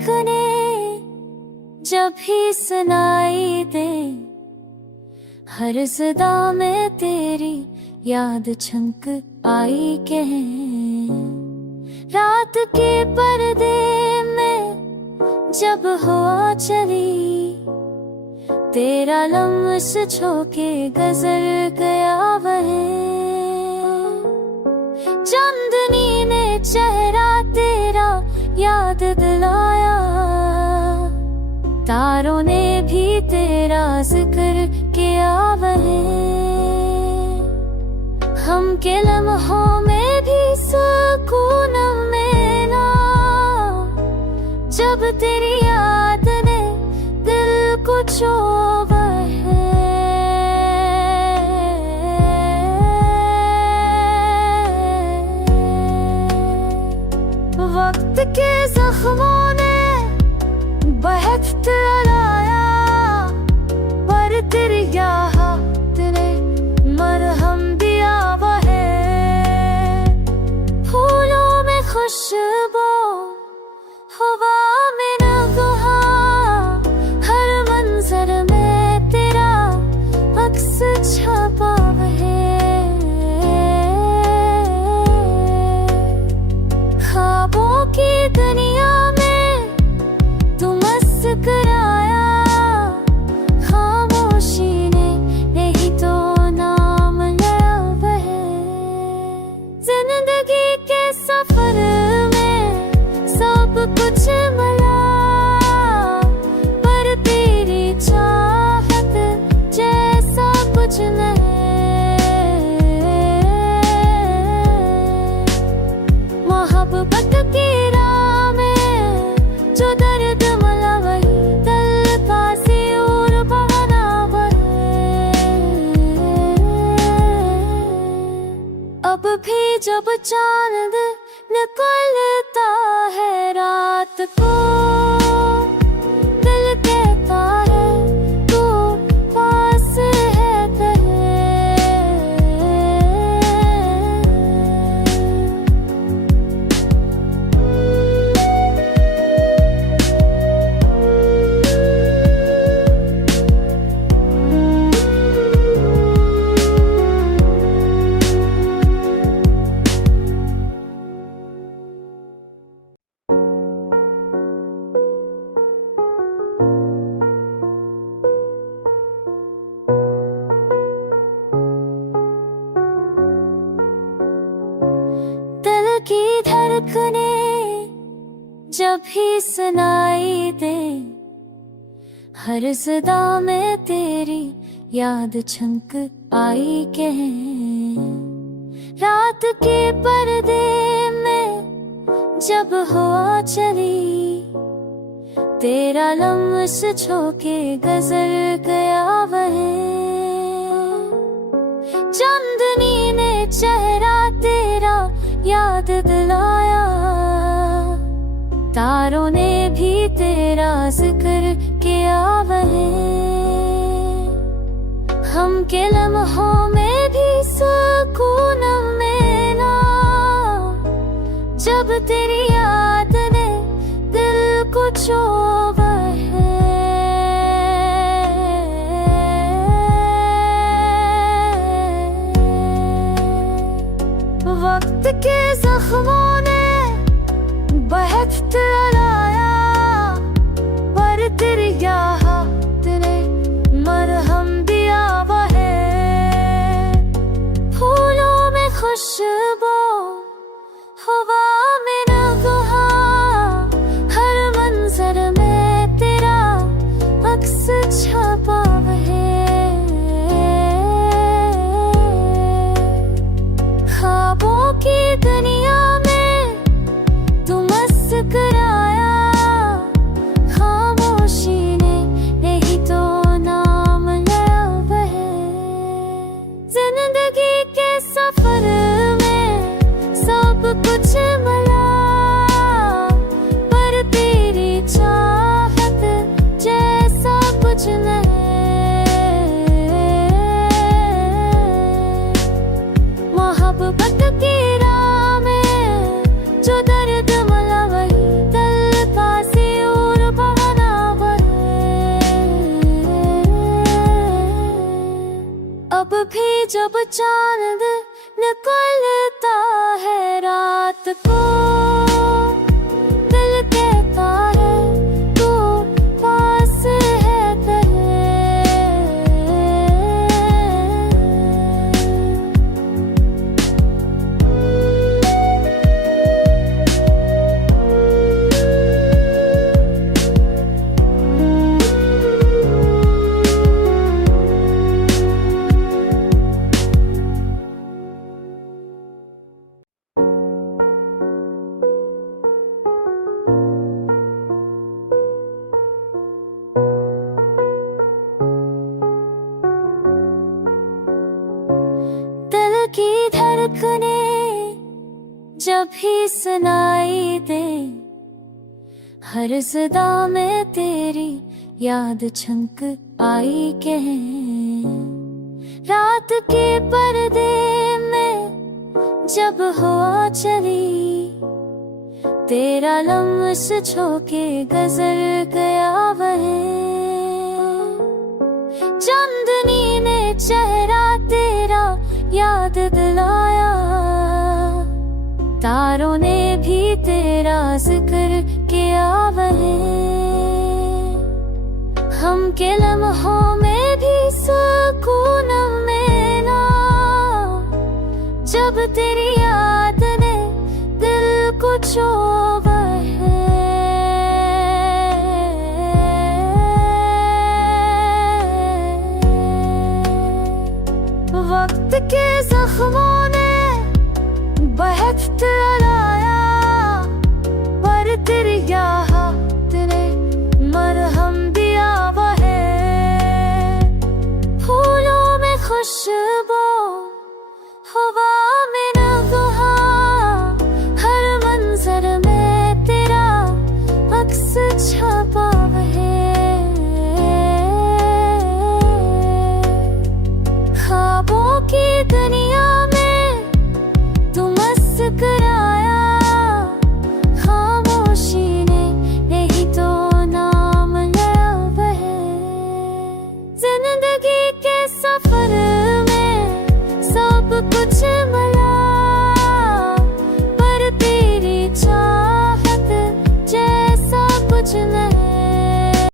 धड़कने जब भी सुनाई दे, हर सदा में तेरी याद छनक आई के रात के पर्दे में जब हवा चली, तेरा लम्स छोके गजर गया वहे। चांदनी ने चेहरा तेरा याद दिलाया, तारों ने भी तेरा जिक्र किया वहे। हम के लम्हों में भी सुकून मिला, जब तेरी याद ने दिल को छुआ है। वक्त के जख्मों ने बहुत लाया, पर तेरी याद ने मरहम दिया वहे। फूलों में खुशबू, हवा में नगहा, हर मंजर में तेरा अक्स छपा है। ख्वाबों की दुनिया में तू मुस्कुराया, खामोशी ने नहीं तो नाम लिया वहे। जिंदगी के सफर में सब कुछ मिला, पर तेरी चाहत जैसा कुछ नहीं। मोहब्बत की राह में जो दर्द मिला, वही दिल पासी और बहाना वही। अब भी जब चांद निकलता है रात को, दिल कहता है तू पास है तेरे। दिल की धड़कने जब भी सुनाई दे, हर सदा में तेरी याद छनक आई के रात के पर्दे में जब हवा चली, तेरा लम्स छोके गजर गया वहे। चांदनी ने चेहरा तेरा याद दिलाया, तारों ने भी तेरा जिक्र किया वहे। हम के लम्हों में भी सुकून मिला, जब तेरी याद ने दिल को छुआ है। वक्त के जख्मों ने बहुत लाया, पर तेरी याद ने मरहम दिया वहे। फूलों में खुशबू, हवा में नगहा, हर मंजर में जब चांद निकलता है रात को, दिल कहता है तू पास है कहे। दिल की धड़कने जब भी सुनाई दे, हर सदा में तेरी याद छनक आई के। रात के पर्दे में जब हवा चली, तेरा लम्स छूके गजर गया वहे। चांदनी ने चेहरा तेरा याद दिलाया, तारों ने भी तेरा जिक्र किया वहे। हम के लम्हों में भी सुकून मिला, जब तेरी याद ने दिल को छुआ है। वक्त के जख्मों